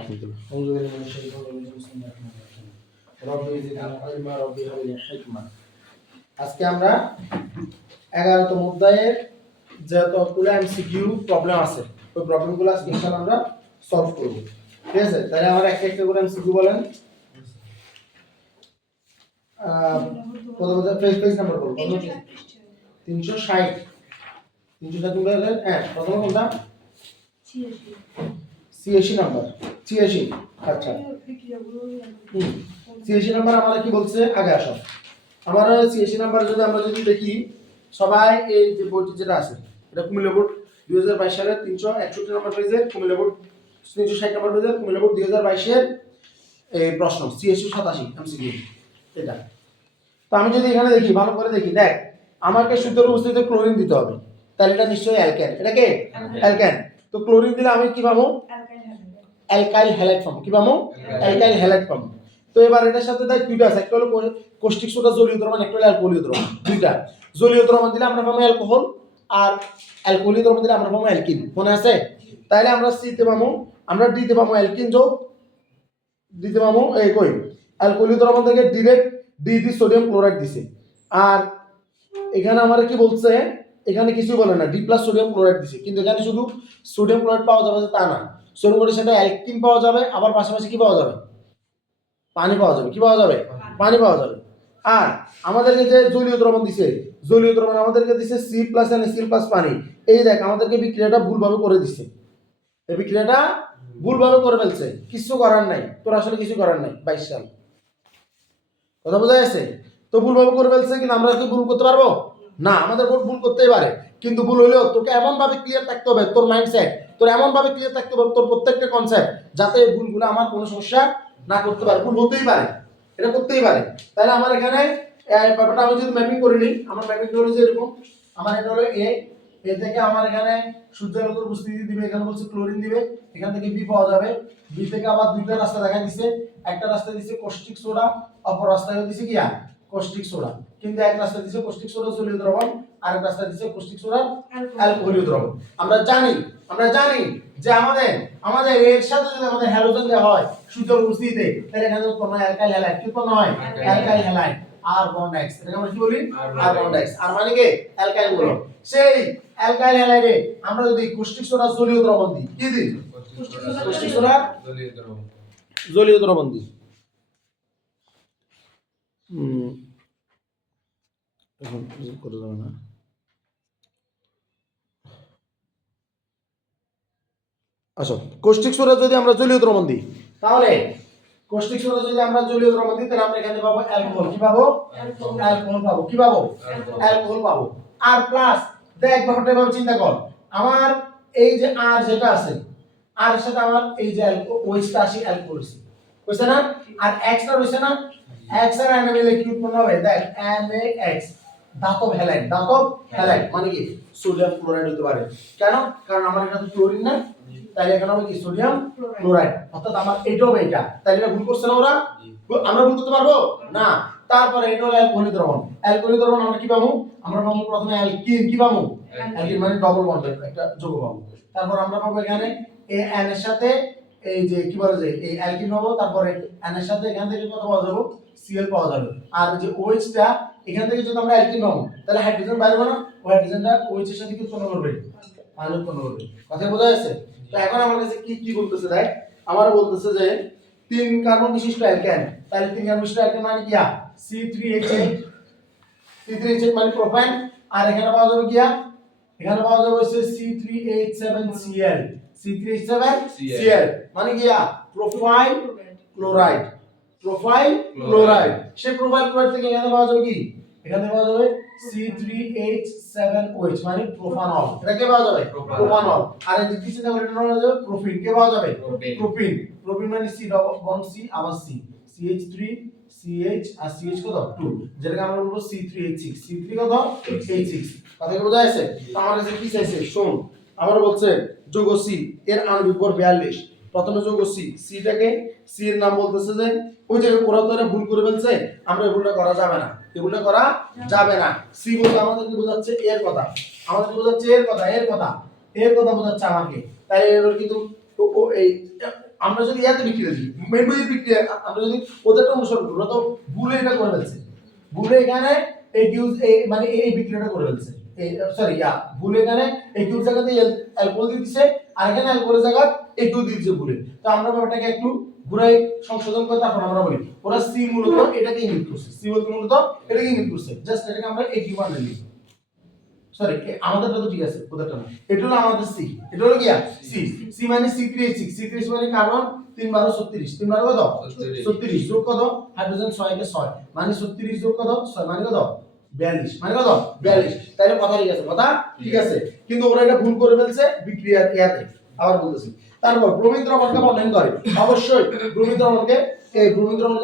রাহমাতুল্লাহ। আউযু বিল্লাহি মিনাশ শাইতানির রাজিম। বিসমিল্লাহির রহমানির রহিম। রব্বি জিদনি ইলমা রব্বি হাবলি হিকমা। আজকে আমরা 11তম অধ্যায়ের যতগুলো এমসিকিউ প্রবলেম আছে ওই প্রবলেমগুলো আজকে ইনশাআল্লাহ আমরা সলভ করব। ঠিক আছে? তাহলে আমরা একটা একটা করে এমসিকিউ বলেন। কত পেজ নাম্বার বলবো? 360 360 হ্যাঁ, প্রথম কোনটা? 86 নাম্বার। 86 আচ্ছা। 86 নাম্বার আমাদের কি বলছে? আগে আসো। আমার 86 নাম্বার আমরা যদি দেখি, সবাই এই যে বইটি যেটা আছে এটা কুমিল্লা বোর্ড 2022 সালের 361 নম্বর পেজে, কুমিল্লা বোর্ড 360 নম্বর পেজে, কুমিল্লা বোর্ড 2022 এর এই প্রশ্ন 86 এমসিকিউ এটা। তো আমি যদি এখানে দেখি, ভালো করে দেখি, দেখ আমাকে সূত্রের উপস্থিতিতে ক্লোরিন দিতে হবে, তাহলে এটা নিশ্চয়ই অ্যালকেন। এটা কি অ্যালকেন? তো ক্লোরিন দিলে আমি কি পাবো? অ্যালকাইল হ্যালাইড পাবো। কি পাবো? অ্যালকাইল হ্যালাইড পাবো। তো এবার এটার সাথে দেখ দুইটা আছে, একটা হলো কৌষ্টিক সোডা জলীয় দ্রবণ, একটা হলো অ্যালকোহলীয় দ্রবণ। দুইটা জলীয় দ্রবণ দিলে আমরা পাবো অ্যালকোহল, আর অ্যালকোহলীয় দ্রবণ দিলে আমরা পাবো অ্যালকিন। মনে আছে? তাহলে আমরা সি তে পাবো, আমরা ডি তে পাবো অ্যালকিন যোগ, ডি তে পাবো এই কই অ্যালকোহলীয় দ্রবণ থেকে ডিরেক্ট ডি সোডিয়াম ক্লোরাইড দিছে। আর এখানে আমাদের কি বলছে? এখানে কিছু বলে না, ডি প্লাস সোডিয়াম ক্লোরাইড দিছে, কিন্তু এখানে শুধু সোডিয়াম ক্লোরাইড পাওয়া যাবে তা না, সোডিয়াম ক্লোরাইডের সাথে অ্যালকিন পাওয়া যাবে, আবার পাশাপাশি কি পাওয়া যাবে? পানি পাওয়া যাবে। কি পাওয়া যাবে? পানি পাওয়া যাবে। আর আমাদেরকে যে জলীয় দ্রবণ দিছে, জলীয় দ্রবণ আমাদেরকে দিছে সি প্লাস NaCl প্লাস পানি। এই দেখ আমাদেরকে বিক্রিয়াটা ভুলভাবে করে দিছে, এই বিক্রিয়াটা ভুলভাবে করে ফেলছে, কিছু করার নাই, তোর আসলে কিছু করার নাই। 22 সাল কথা বোঝা যাচ্ছে? তো ভুলভাবে করে ফেলছে, কিন্তু আমরা কি ভুল করতে পারবো না? আমাদের বোর্ড ভুল করতেই পারে, কিন্তু ভুল হলেও তোকে এমন ভাবে ক্লিয়ার থাকতে হবে, তোর মাইন্ডসেট তোর এমন ভাবে ক্লিয়ার থাকতে হবে, তোর প্রত্যেকটা কনসেপ্ট, যাতে এই ভুলগুলো আমার কোনো সমস্যা না করতে পারে। ভুল হতেই পারে, এটা করতেই পারে। তাহলে আমার এখানে ব্যাপারটা আমি যদি ম্যাপিং করে নিই, আমার ম্যাপিং হলো যে এরকম, আমার এটা হলো এ থেকে আমার এখানে সূর্যালোকের উপস্থিতি দিবে, এখানে বলছে ক্লোরিন দিবে, এখান থেকে বি পাওয়া যাবে। বি থেকে আবার দুইটা রাস্তা দেখা দিছে, একটা রাস্তা দিছে কৌষ্টিক সোডা, অপর রাস্তায় দিছে কি কৌষ্টিক সোডা, কিন্তু এক রাস্তা দিছে কৌষ্টিক সোডা জলীয় দ্রবণ, আর এক রাস্তা দিছে কৌষ্টিক সোডা অ্যালকোহলীয় দ্রবণ। আমরা জানি যে আমাদের এর সাথে যদি আমাদের হ্যালোজেন দেওয়া হয় সূর্যের উপস্থিতিতে, তাহলে এখানে কোনো অ্যালকাইল হ্যালাইড কি উৎপন্ন হয়? অ্যালকাইল হ্যালাইড আর বন্ড এক্স, এটাকে আমরা কি বলি? আর বন্ড এক্স। আর মানে কি? অ্যালকাইল গুলো। সেই অ্যালকাইল হ্যালাইডে আমরা যদি কৌষ্টিক সোডা জলীয় দ্রবণ দিই, কি দিই? কৌষ্টিক সোডা জলীয় দ্রবণ দিই। এখন করে দেব না। আচ্ছা, কৌষ্টিক সোডা যদি আমরা জলীয় দ্রবণ দিই, তাহলে কৌষ্টিক সোডা যদি আমরা জলীয় দ্রবণ দিই, তাহলে আমরা এখানে পাবো অ্যালকোহল। কি পাবো? অ্যালকোহল পাবো। কি পাবো? অ্যালকোহল পাবো। আর প্লাস দেখ ব্যাপারটা এভাবে চিন্তা কর, আমার এই যে আর যেটা আছে, আর এর সাথে আমার এই যে ওইচটা আসি অ্যালকোহল হইছে না? আর এক্সটা রইছে না? এক্স আর এন মিলে কি উৎপন্ন হবে? দেখ NaX, ধাতব হ্যালাইড। ধাতব হ্যালাইড মানে কি? সোডিয়াম ক্লোরাইড হতে পারে। কেন? কারণ আমার এখানে তো ক্লোরিন না, তাহলে এখানে হবে কি? Sodium chloride. অর্থাৎ আমার এটাও এটা, তাহলে এটা ভুল করছে না ওরা? আমরা ভুল করতে পারবো না। তারপরে এটা হলো অ্যালকোহলীয় দ্রবণ। অ্যালকোহলীয় দ্রবণ আমরা কি পাবো? আমরা পাবো প্রথমে অ্যালকিন। কি পাবো? অ্যালকিন মানে ডবল বন্ড একটা যৌগ পাবো। তারপর আমরা পাবো এখানে এন এর সাথে এই যে কি বলে যে এই অ্যালকিন পাবো, তারপরে এন এর সাথে এখান থেকে কত পাওয়া যাবে? Cl পাওয়া যাবে। আর যে OH টা এখান থেকে যদি আমরা অ্যালকিন পাবো, তাহলে হাইড্রোজেন বাইরে হবে না? ওই হাইড্রোজেনটা OH এর সাথে কি উৎপন্ন করবে? আয়ন উৎপন্ন করবে। কথা বোঝা যাচ্ছে? তো এখন আমার কাছে কি বলতেছে? দেখ আমার বলতেছে যে 3 কার্বন বিশিষ্ট অ্যালকেন, তাহলে 3 কার্বন বিশিষ্ট অ্যালকেন মানে কি? C3H8, C3H8 মানে প্রোপান। আর এখানে পাওয়া যাবে কি? এখানে পাওয়া যাবে হচ্ছে C3H7Cl, C3H7Cl মানে কি? Propyl chloride. Propyl chloride. সেই প্রোপাইল ক্লোরাইড থেকে এখানে পাওয়া যাবে কি? এখানে পাওয়া যাবে C3H7OH মানে প্রোপানল। এটা কে পাওয়া যাবে? প্রোপানল। আর এই যে চিন্তা করে এটা পাওয়া যাবে প্রোপিন। কে পাওয়া যাবে? প্রোপিন। প্রোপিন মানে C ডবল বন্ড C আবার C, CH3 CH আর CH কত 2, যেটাকে আমরা বলবো C3H6। C3 কত? H6। কথা কি বোঝা যাচ্ছে? তো আমার কাছে কি চাইছে শোন, আমার বলছে যৌগ C এর আণবিক ভর 42। প্রথমে যৌগ সিটাকে সি এর নাম বলতেছে যে ওই যে ওরা তো ভুল করে ফেলছে, আমরা এই ভুলটা করা যাবে না, এই ভুলটা করা যাবে না। সি বলতে আমাদেরকে বোঝাচ্ছে এর কথা, আমাদেরকে বোঝাচ্ছে এর কথা বোঝাচ্ছে আমাকে। তাই এর কিন্তু এই আমরা যদি ইয়াতে বিক্রিয়া দিই মেইন বইয়ের বিক্রিয়া আমরা যদি ওদেরটা অনুসরণ করি তো ভুলে এটা করে ফেলছে ভুলে এখানে এই কিউজ মানে এই বিক্রিয়াটা করে ফেলছে সরি ভুলে এখানে এই কিউজ জায়গাতে অ্যালকোহল দিয়ে দিচ্ছে আর এখানে অ্যালকোহলের জায়গা এই কিউ দিয়ে দিচ্ছে ভুলে তো আমরা ব্যাপারটাকে একটু ঘুরাই সংশোধন করে তারপর আমরা বলি ওরা সি মূলত এটাকে ইঙ্গিত করছে সি বলতে মূলত এটাকে ইঙ্গিত করছে জাস্ট এটাকে আমরা এই কিউ বানিয়ে দিই সরি আমাদেরটা তো ঠিক আছে ওদেরটা না এটা হলো আমাদের সি এটা হলো কি সি সি মানে C3H6 C3H মানে কার্বন 3 12 36 3 12 কত 36 যোগ কত হাইড্রোজেন 6 কে 6 মানে 36 যোগ কত 6 মানে কত 42 মানে কত 42 তাহলে কথা ঠিক আছে কথা ঠিক আছে কিন্তু ওরা এটা ভুল করে ফেলছে বিক্রিয়ার ইয়াতে আবার বলতেছি তারপর ব্রোমিন দ্রবণকে বন্ধন করে অবশ্যই ব্রোমিন দ্রবণকে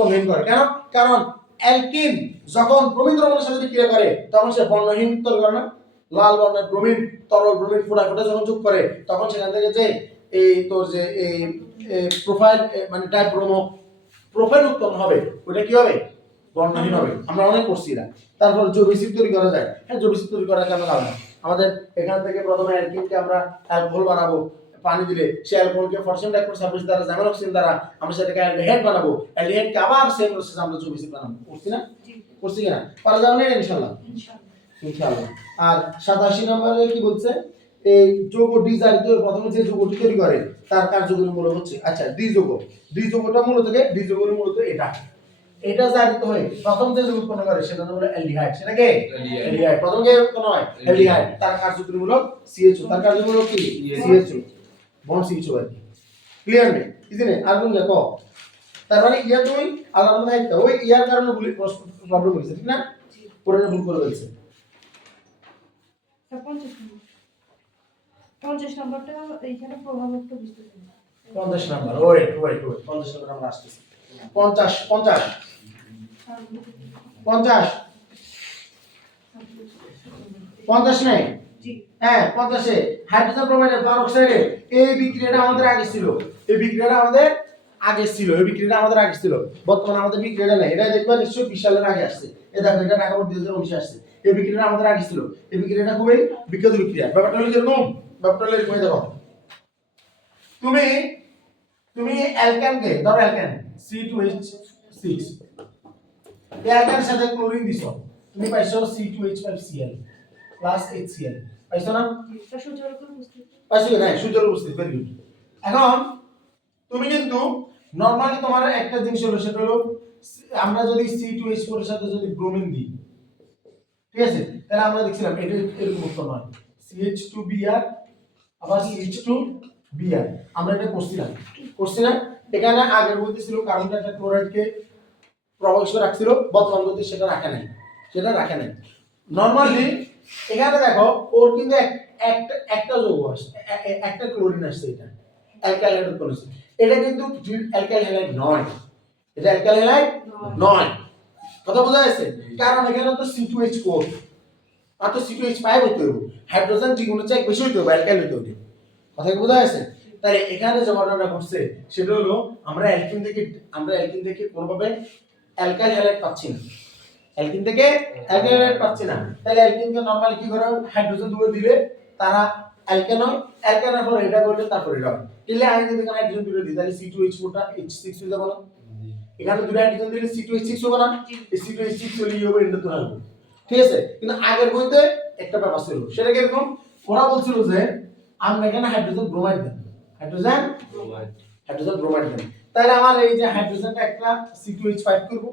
বন্ধন করে কেন কারণ অ্যালকিন যখন ব্রোমিন দ্রবণের সাথে বিক্রিয়া করে তখন সে বর্ণহীন তৈরি করে না লাল বর্ণের ব্রোমিন তরল ব্রোমিন ফোটা যখন যোগ করে তখন সেখান থেকে যে এই তোর যে এই প্রোফাইল মানে ডাইব্রোমো প্রোফাইল উৎপন্ন হবে ওটা কি হবে বর্ণহীন হবে আমরা অনেক করছি না তারপর জৈবিক তৈরি করা যায় হ্যাঁ জৈবিক তৈরি করা কেন যাবে না আমাদের এখান থেকে প্রথমে অ্যালকিনকে আমরা অ্যালকোহল বানাবো পানি দিলে সেই অ্যালকোহলকে ফরসেন ডাইক্লোরোসালফেট দ্বারা জাইমানোক্সিন দ্বারা আমরা সেটাকে অ্যালডিহাইড বানাবো অ্যালডিহাইডকে আবার সেম প্রসেস আমরা জৈবিক বানাবো করছি না করছি কিনা পারা যাবে না ইনশাআল্লাহ ইনশাআল্লাহ আর 87 নম্বরে কি বলছে এই যৌগ ডি জারিত প্রথমে যে যৌগটি তৈরি করে তার কার্যকরী মূলক হচ্ছে আচ্ছা ডি যৌগটা মূলত ডি যৌগের মূলত এটা জারিত হয় প্রথম যে যৌগ উৎপন্ন করে সেটা হলো অ্যালডিহাইড সেটা কি অ্যালডিহাইড প্রথম যে উৎপন্ন হয় অ্যালডিহাইড তার কার্যকরী মূলক CHO তার কার্যকরী মূলক কি CHO বন্ড CHO আর ক্লিয়ার নেই ইজিনে আর কোন দেখো তার মানে ইয়া তুমি আলাদা থাকতে ওই ইয়ার কারণে প্রবলেম হয়েছে ঠিক না পরে ভুল করে ফেলছে 50 নম্বরটা এইখানে প্রভাবকটা বুঝতে পারি 50 নাম্বার ওয়েট 50 নাম্বার আমরা আসতেছি 50 নাই জি হ্যাঁ 50 এ হাইড্রোজেন ব্রোমাইডের পারঅক্সাইডে এই বিক্রিয়াটা আমাদের আগে ছিল এই বিক্রিয়াটা আমাদের আগে ছিল বর্তমানে আমাদের বিক্রিয়াটা নাই এটা দেখবা নিশ্চয়ই 20 সালের আগে আসছে এই দেখো এটা ঢাকা বোর্ড 2019 আসছে এই বিক্রিয়াটা আমাদের আগে ছিল এই বিক্রিয়াটা খুবই বিখ্যাত বিক্রিয়া ব্যাপারটা হলো এরকম দেখো তুমি অ্যালকানকে ধরো অ্যালকান C2H6 এই অ্যালকানের সাথে ক্লোরিন দিছো তুমি পাইছো C2H5Cl প্লাস HCl পাইছো না এটা সূত্রের উপর বুঝতে পাইছো না সূত্রের উপস্থিত ভেরি গুড এখন তুমি কিন্তু নরমালি তোমার একটা জিনিস হলো সেটা হলো আমরা যদি C2H4 এর সাথে যদি ব্রোমিন দিই ঠিক আছে তাহলে আমরা দেখছিলাম এটা এরকম উৎপন্ন হয় CH2Br আবার CH2Br আমরা এটা করছিলাম এখানে আগের বলতে ছিল কার্বন ডাইঅক্সাইড ক্লোরাইডকে প্রভাবক রাখছিল বর্তমান বলতে সেটা রাখে নাই নরমালি এখানে দেখো ওর কিন্তু একটা যৌগ আসছে একটা ক্লোরিন আসছে এটা অ্যালকাইল হাইড্রোজেন উৎপন্ন হচ্ছে এটা কিন্তু অ্যালকাইল হ্যালাইড নয় এটা অ্যালকাইল হ্যালাইড নয় কথা বোঝা যাচ্ছে কারণ এখানে তো C2H4 আর তো C2H5 হতে হবে হাইড্রোজেন দ্বিগুণের চেয়ে বেশি হতে হবে অ্যালকাইল হতে হবে কথা কি বোঝা যাচ্ছে তাই এখানে যে ঘটনাটা ঘটছে সেটা হলো আমরা অ্যালকিন থেকে কোনোভাবে অ্যালকাইল হ্যালাইড পাচ্ছি না তাহলে অ্যালকিনকে নরমালি কি করে হাইড্রোজেন দুটো দিলে তারা অ্যালকেন হয় অ্যালকেনের পর এটা করলে তারপর এটা হবে তাহলে আমি যদি এখানে হাইড্রোজেন দুটো দিই তাহলে C2H4 টা H6 হয়ে যাবে না এখানে দুটো হাইড্রোজেন দিলে C2H6 হবে না এই C2H6 চলে যাবে এটা তো হবে ঠিক আছে কিন্তু আগের বইতে একটা ব্যাপার ছিল সেটা কিরকম ওরা বলছিল যে আমরা এখানে হাইড্রোজেন ব্রোমাইড দেন তাহলে আমার এই যে হাইড্রোজেনটা একটা C2H5 করব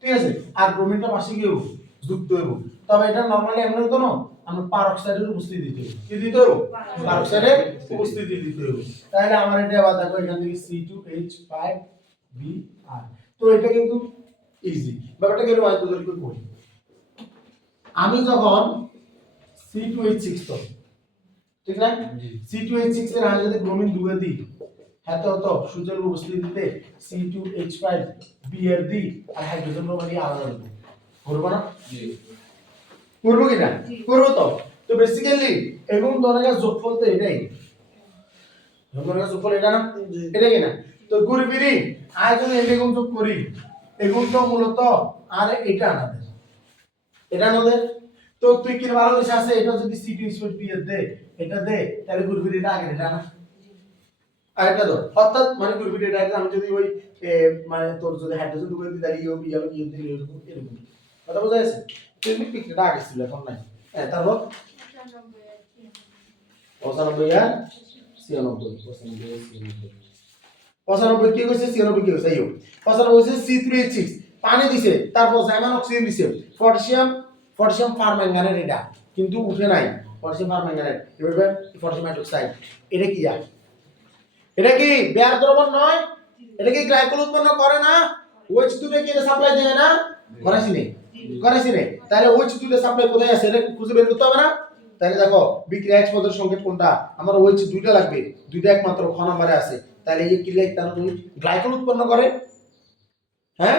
ঠিক আছে আর ব্রোমিনটা পাশে গিয়ে যুক্ত হইব তবে এটা নরমালি এমন হতো না আমরা পারঅক্সাইডের উপস্থিতি দিতে হবে কি দিতে হবে পারঅক্সাইডের উপস্থিতি দিতে হবে তাহলে আমার এটা আবার দেখো এখান থেকে C2H5Br তো এটা কিন্তু ইজি ব্যাপারটা কি আমি তোদের করে বলি আমি যখন C2H6 তো ঠিক না C2H6 এর আগে যদি ব্রোমিন দুয়ে দিই হ্যাঁ তো সূর্যের উপস্থিতিতে C2H5Br দিই আর হাইড্রোজেন ব্রোমাইড আলাদা হবে করবো না করবো কিনা করবো তো বেসিক্যালি এগুন ধরনের যোগফল তো এটাই যোগফল এটা না এটা কিনা তো গুরবিরি আয়োজন এগুন যোগ করি এগুন তো মূলত আর এটা আমাদের তো তুই কি ভালো কিছু আছে এটা যদি C2H5Br দে এটা দে তাহলে গুরবিরি এটা আগে এটা না আরেকটা ধর অর্থাৎ মানে গ্রুপ ডেটা আমি যদি ওই মানে তোর যদি হাইড্রোজেন দুটো দিই তাহলে ইও দিলে এরকম এরকম কথা বোঝা যাচ্ছে তুমি পিকটা আগে ছিল এখন নাই হ্যাঁ তারপর 95 আর 95 কি কইছে 96 কি কইছে আইও 95 কইছে C3H6 পানি দিছে তারপর জাইমান অক্সিজেন দিছে পটাশিয়াম পারম্যাঙ্গানেট এটা কিন্তু উঠে নাই পটাশিয়াম পারম্যাঙ্গানেট এবার পটাশিয়াম হাইড্রোক্সাইড এটা কি এটা কি বেয়ার দ্রবণ নয় এটা কি গ্লাইকোল উৎপন্ন করে না OH দুটো কি সাপ্লাই দেয় না করেছি নেই তাহলে OH দুটো সাপ্লাই কোথায় আছে এটা খুঁজে বের করতে হবে না তাহলে দেখো বিক্রিয়া X পদের সংকেত কোনটা আমার OH দুইটা লাগবে দুইটা একমাত্র খ নম্বরে আছে তাহলে এই কি লাইক তার গ্লাইকোল উৎপন্ন করে হ্যাঁ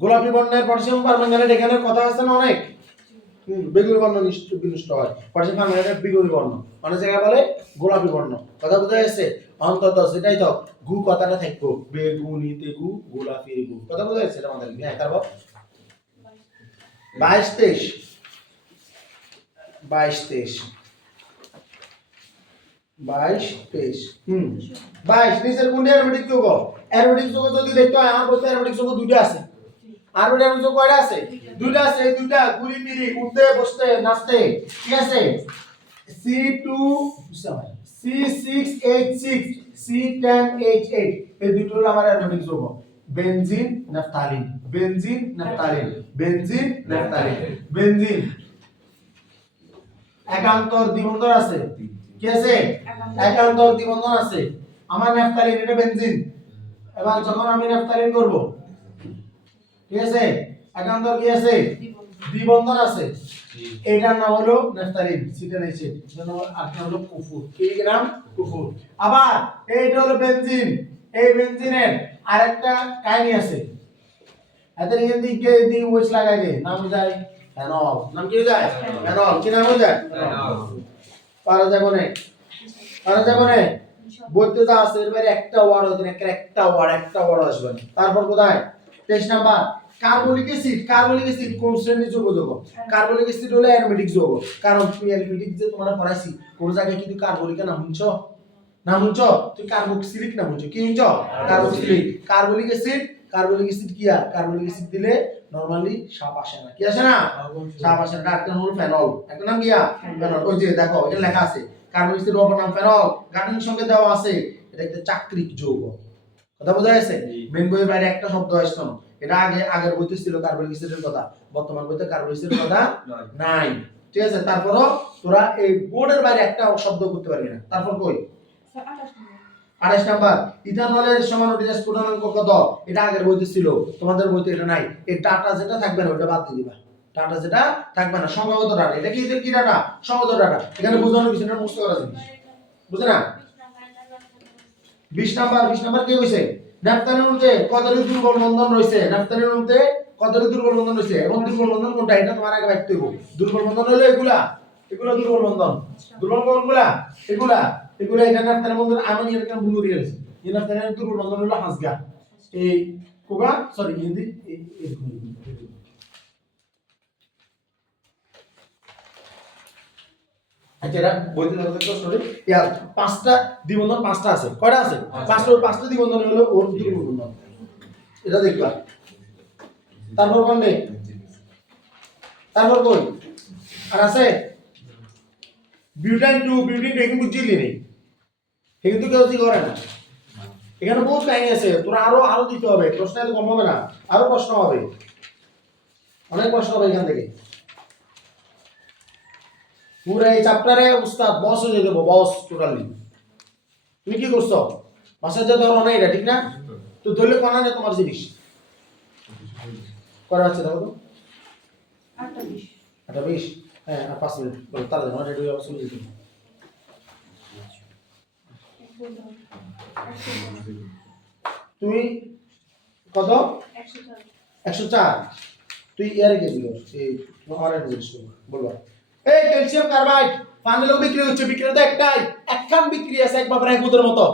গোলাপি বর্ণের পটাশিয়াম পারম্যাঙ্গানেট এখানে কথা আছে না অনেক বেগুনি বর্ণ বিনষ্ট হয় পটাশিয়াম পারম্যাঙ্গানেট বেগুনি বর্ণ অনেক জায়গায় বলে গোলাপি বর্ণ কথা বোঝা যাচ্ছে অন্তত সেটাই তো গু কথাটা থাকবো বেগুনিতে গু গোলাপির গু কথা বোঝা যাচ্ছে এটা আমাদের হ্যাঁ তারপর 22 নিচের কোনটা অ্যারোমেটিক যৌগ অ্যারোমেটিক যৌগ যদি দেখতে হয় আমার বলতে অ্যারোমেটিক যৌগ দুইটা আছে অ্যারোমেটিক যৌগ কয়টা আছে দুইটা আছে এই দুইটা ঘুরি ফিরি উঠতে বসতে নাচতে ঠিক আছে C2 C6H6 C10H8 এই দুটো হলো আমার অ্যারোমেটিক যৌগ বেনজিন নাফথালিন বেনজিন একান্তর দ্বিবন্ধন আছে কি আছে একান্তর দ্বিবন্ধন আছে আমার নাফথালিন এটা বেনজিন এবার যখন আমি নাফথালিন করব ঠিক আছে একান্তর কি আছে দ্বিবন্ধন আছে এটার নাম হলো নাফথালিন সেটা নিচে এটার নাম হলো কুফুর কি নাম কুফুর আবার এইটা হলো বেনজিন এই বেনজিনের আরেকটা কাহিনী আছে এদের এদিকে দি ওইস লাগাই দে নাম যায় ফেনল নাম কি যায় ফেনল কি নাম যায় পারা যাবে না বলতে যা আছে এর বাইরে একটা ওয়ার্ড হবে না একটা ওয়ার্ড আসবে না তারপর কোথায় 23 নাম্বার কার্বলিক অ্যাসিড কোন শ্রেণীর যৌগ কার্বলিক অ্যাসিড হলো অ্যারোমেটিক যৌগ কারণ তুমি অ্যারোমেটিক যে তোমরা পড়াইছি কোন জায়গায় কিন্তু কার্বলিকের নাম শুনছো তুই কার্বক্সিলিক নাম শুনছো কি শুনছো কার্বলিক অ্যাসিড কি আর কার্বলিক অ্যাসিড দিলে নরমালি সাপ আসে না কি আসে না সাপ আসে না একটা হলো ফেনল একটা নাম কি ফেনল ওই যে দেখো এটা লেখা আছে কার্বলিক অ্যাসিড অপর নাম ফেনল গাঠনিক সঙ্গে দেওয়া আছে এটা একটা চাক্রিক যৌগ কথা বোঝা গেছে মেন বইয়ের বাইরে একটা শব্দ আসতো না এটা আগের বইতে ছিল কার্বলিক অ্যাসিডের কথা বর্তমান বইতে কার্বলিক অ্যাসিডের কথা নাই ঠিক আছে তারপরও তোরা এই বোর্ডের বাইরে একটা শব্দ করতে পারবি না তারপর কই 28 নাম্বার ইথানলের সমানুপাতিক স্ফুটনাঙ্ক কত এটা আগের বইতে ছিল তোমাদের বইতে এটা নাই এই ডাটা যেটা থাকবে না ওটা বাদ দিয়ে দিবা ডাটা যেটা থাকবে না সংখ্যাগত ডাটা এটা কি ডাটা সংখ্যাগত ডাটা এখানে বোঝানোর কিছু না মুখস্থ করা জিনিস বুঝছ না 20 নাম্বার কি হইছে নাফথালিনের মধ্যে কতটি দুর্বল বন্ধন রয়েছে এবং দুর্বল বন্ধন কোনটা এটা তোমার আগে বাইতে হইব দুর্বল বন্ধন হলো এগুলা দুর্বল বন্ধন কোনগুলা এগুলা এখানে নাফথালিনের মধ্যে আমি এখানে ভুল করে গেছি এই নাফথালিনের দুর্বল বন্ধন হলো হাসগা এই কোগা সরি হিন্দি এরকম আচ্ছা এটা বইতে ধরতে তো সরি ইয়ার পাঁচটা দ্বিবন্ধন পাঁচটা আছে কয়টা আছে পাঁচটা দ্বিবন্ধন হলো ওর দুর্বল বন্ধন এটা দেখবা তারপর কোনটা তারপর কই আর আছে বিউটাইন এখানে বুঝিলি নেই এখানে তো কেউ কি করে না এখানে বহুত কাহিনী আছে তোরা আরো দিতে হবে প্রশ্ন এত কম হবে না আরো প্রশ্ন হবে অনেক প্রশ্ন হবে এখান থেকে পুরো এই চ্যাপ্টারে উস্তাদ বস হয়ে যাবে বস টোটালি তুমি কি করছো বাসায় যা ধরো না এটা ঠিক না তো ধরলে কোনা না তোমার জিনিস করা আছে দেখো তো 8:20 হ্যাঁ আর 5 মিনিট তাহলে দেখো রেডি হয়ে আসলে যেতে তুমি কত 104 তুই ইয়ারে গেছিস এই আমারে জিনিস বলবা এই ক্যালসিয়াম কার্বাইড পানির লগে বিক্রি হচ্ছে বিক্রিটা একটাই একখান বিক্রি আছে এক বাবার এক বুদের মতো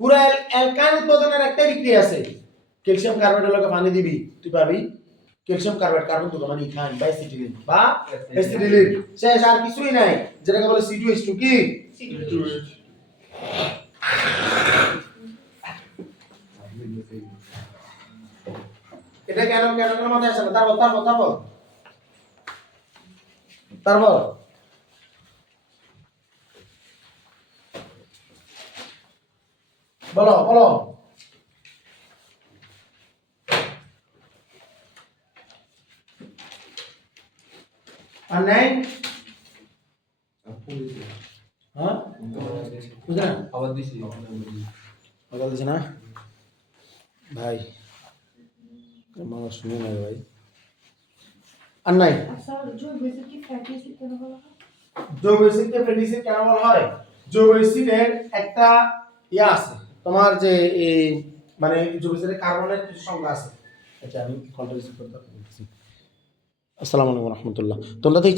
পুরো অ্যালকাইন উৎপাদনের একটাই বিক্রি আছে ক্যালসিয়াম কার্বাইডের লগে পানি দিবি তুই পাবি ক্যালসিয়াম কার্বাইড কার্বন তো মানে ইথাইন বা অ্যাসিটিলিন বা অ্যাসিটিলিন শেষ আর কিছুই নাই যেটাকে বলে C2H2 কি C2H এটা কেন কেন কেন মাথায় আসে না? তারপর তারপর তারপর তারপর বলো বলো। আর নাই? হ্যাঁ বুঝলেন? আবার দিছি কথা বলছে না ভাই, মামা শুনে না ভাই। আর নাই? আচ্ছা জৈব অ্যাসিড কি ফ্যাটি অ্যাসিড কেন বলা হয়? জৈব অ্যাসিডকে ফ্যাটি অ্যাসিড কেন বলা হয়? জৈব অ্যাসিডের একটা ইয়া আছে তোমার যে এই মানে জৈব অ্যাসিডের কার্বনের কিছু সংখ্যা আছে। আচ্ছা আমি কলটা রিসিভ করতে পারছি। আসসালামু আলাইকুম রহমতুল্লাহ। তোমরা তো